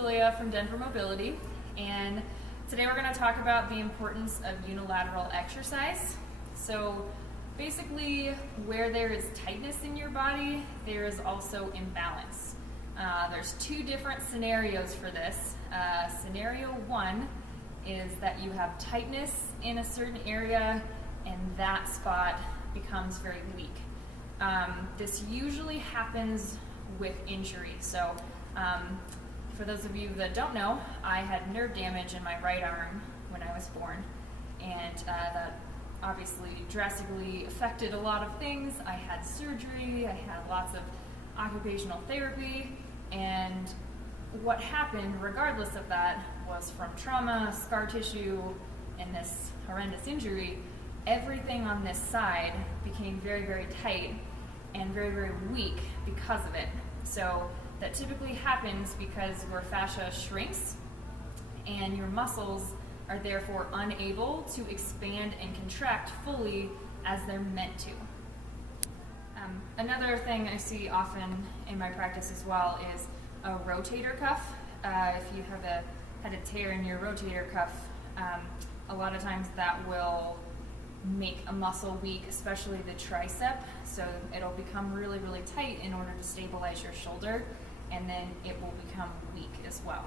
Julia from Denver Mobility, and today we're going to talk about the importance of unilateral exercise. So basically, where there is tightness in your body, there is also imbalance. There's two different scenarios for this. Scenario one is that you have tightness in a certain area and that spot becomes very weak. This usually happens with injury. So for those of you that don't know, I had nerve damage in my right arm when I was born, and that obviously drastically affected a lot of things. I had surgery, I had lots of occupational therapy, and what happened regardless of that was from trauma, scar tissue, and this horrendous injury, everything on this side became very, very tight and very, very weak because of it. So that typically happens because your fascia shrinks and your muscles are therefore unable to expand and contract fully as they're meant to. Another thing I see often in my practice as well is a rotator cuff. If you have had a tear in your rotator cuff, a lot of times that will make a muscle weak, especially the tricep, so it'll become really, really tight in order to stabilize your shoulder, and then it will become weak as well.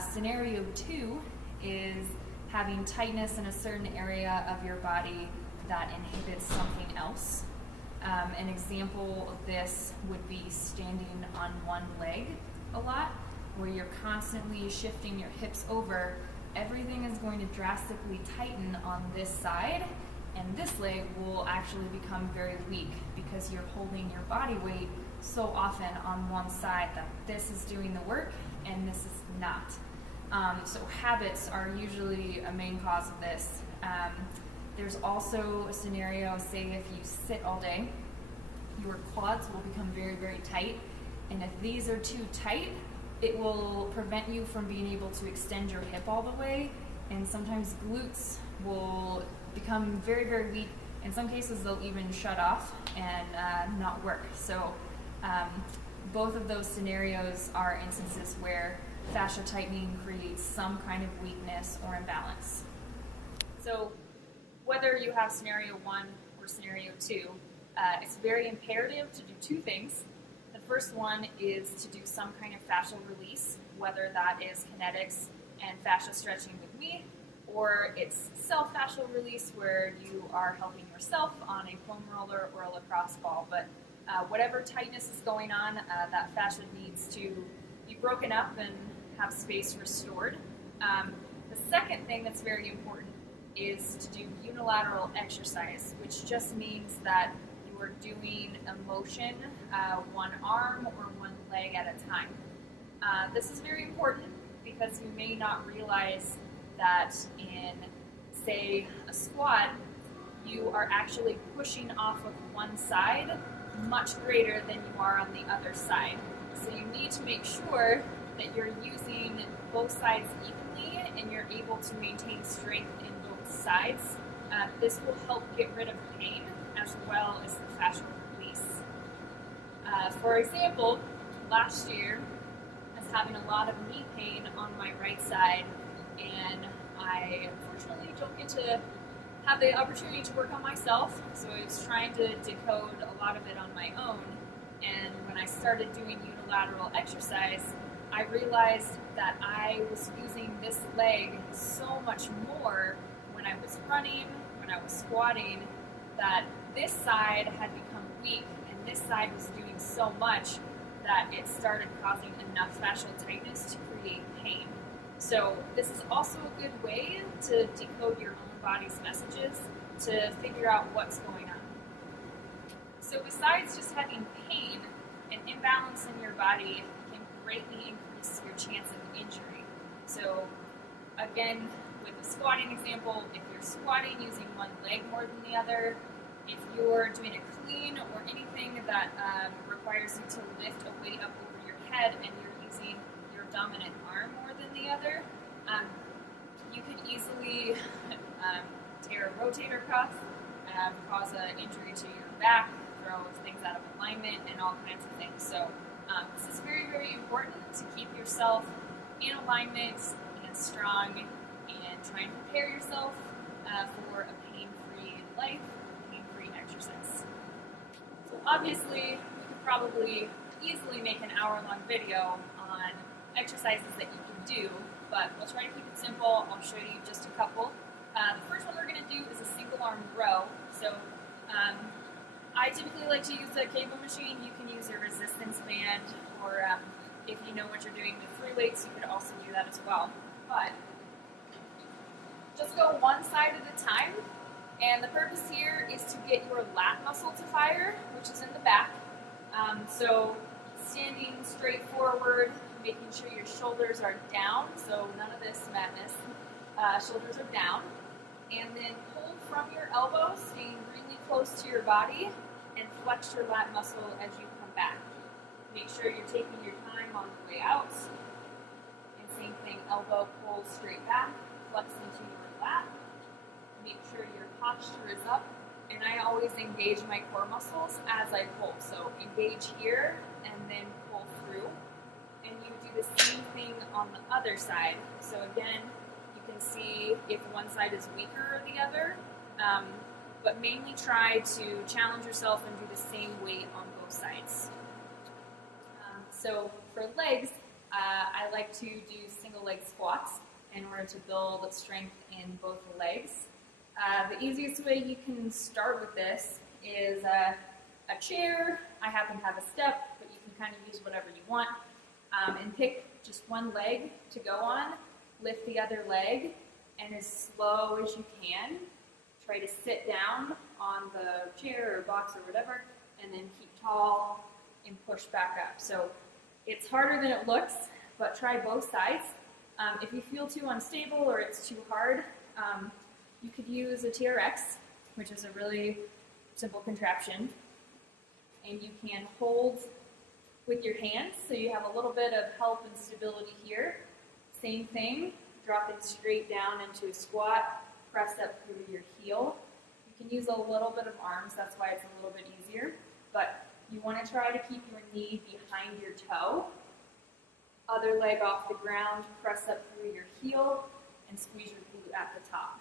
Scenario two is having tightness in a certain area of your body that inhibits something else. An example of this would be standing on one leg a lot, where you're constantly shifting your hips over. Everything is going to drastically tighten on this side, and this leg will actually become very weak because you're holding your body weight so often on one side that this is doing the work and this is not. So habits are usually a main cause of this. There's also a scenario, say if you sit all day, your quads will become very, very tight, and if these are too tight, it will prevent you from being able to extend your hip all the way, and sometimes glutes will become very, very weak. In some cases, they'll even shut off and not work. So both of those scenarios are instances where fascia tightening creates some kind of weakness or imbalance. So whether you have scenario one or scenario two, it's very imperative to do two things. The first one is to do some kind of fascial release, whether that is kinetics and fascia stretching with me, or it's self-fascial release where you are helping yourself on a foam roller or a lacrosse ball. But whatever tightness is going on, that fascia needs to be broken up and have space restored. The second thing that's very important is to do unilateral exercise, which just means that you are doing a motion, one arm or one leg at a time. This is very important because you may not realize that in, say, a squat, you are actually pushing off of one side much greater than you are on the other side. So you need to make sure that you're using both sides evenly and you're able to maintain strength in both sides. This will help get rid of pain as well as the fascial release. For example, last year I was having a lot of knee pain on my right side, and I unfortunately don't get to have the opportunity to work on myself, so I was trying to decode a lot of it on my own. And when I started doing unilateral exercise, I realized that I was using this leg so much more when I was running, when I was squatting, that this side had become weak and this side was doing so much that it started causing enough fascial tightness to create pain. So this is also a good way to decode your own body's messages to figure out what's going on. So besides just having pain, an imbalance in your body can greatly increase your chance of injury. So again, with the squatting example, if you're squatting using one leg more than the other, if you're doing a clean or anything that requires you to lift a weight up over your head and you're using your dominant arm more than the other, you could easily tear a rotator cuff, cause an injury to your back, throw things out of alignment, and all kinds of things. So This is very, very important to keep yourself in alignment and strong, and try and prepare yourself for a pain-free life, pain-free exercise. So obviously, we could probably easily make an hour-long video on exercises that you can do, but we'll try to keep it simple. I'll show you just a couple. The first one we're going to do is a single-arm row. So I typically like to use a cable machine. You can use a resistance band, or if you know what you're doing with free weights, you could also do that as well. But just go one side at a time, and the purpose here is to get your lat muscle to fire, which is in the back. So standing straight forward, making sure your shoulders are down, so none of this madness. Shoulders are down, and then pull from your elbows, staying really close to your body, and flex your lat muscle as you come back. Make sure you're taking your time on the way out. And same thing, elbow pull straight back, flex into your lat. Make sure your posture is up. And I always engage my core muscles as I pull. So engage here and then pull through. And you do the same thing on the other side. So again, you can see if one side is weaker or the other. But mainly try to challenge yourself and do the same weight on both sides. So for legs, I like to do single leg squats in order to build strength in both legs. The easiest way you can start with this is a chair. I happen to have a step, but you can kind of use whatever you want. And pick just one leg to go on, lift the other leg, and as slow as you can, try to sit down on the chair or box or whatever, and then keep tall and push back up. So it's harder than it looks, but try both sides. If you feel too unstable or it's too hard, you could use a TRX, which is a really simple contraption. And you can hold with your hands, so you have a little bit of help and stability here. Same thing, dropping straight down into a squat, press up through your heel. You can use a little bit of arms, that's why it's a little bit easier. But you want to try to keep your knee behind your toe. Other leg off the ground, press up through your heel, and squeeze your glute at the top.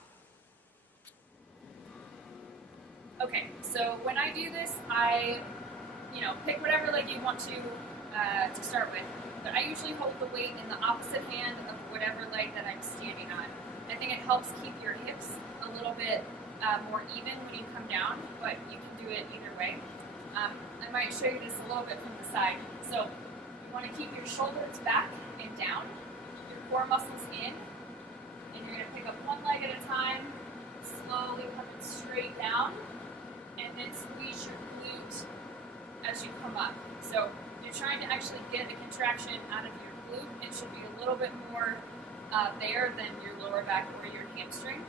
Okay, so when I do this, I pick whatever leg you want to start with. But I usually hold the weight in the opposite hand of whatever leg that I'm standing on. I think it helps keep your hips a little bit more even when you come down, but you can do it either way. I might show you this a little bit from the side. So you want to keep your shoulders back and down, your core muscles in, and you're going to pick up one leg at a time, slowly coming straight down, and then squeeze your glute as you come up. So you're trying to actually get a contraction out of your glute. It should be a little bit more there than your lower back or your hamstring.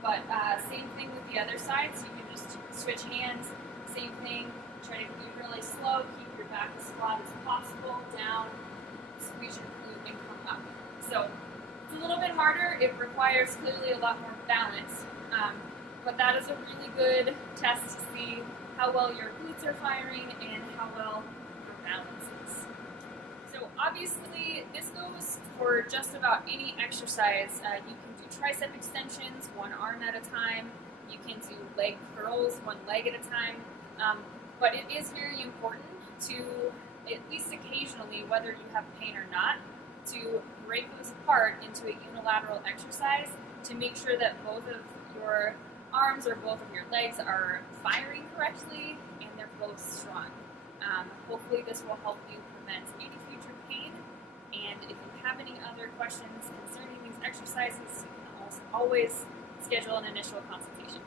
But same thing with the other side, so you can just switch hands, same thing, try to glute really slow, keep your back as flat as possible, down, squeeze your glute and come up. So it's a little bit harder, it requires clearly a lot more balance, but that is a really good test to see how well your glutes are firing and how well your balance is. So obviously this goes for just about any exercise. You can do tricep extensions, one arm at a time. You can do leg curls, one leg at a time. But it is very important to, at least occasionally, whether you have pain or not, to break those apart into a unilateral exercise to make sure that both of your arms or both of your legs are firing correctly and they're both strong. Hopefully this will help you prevent any future pain, and if you have any other questions concerning these exercises, you can always schedule an initial consultation.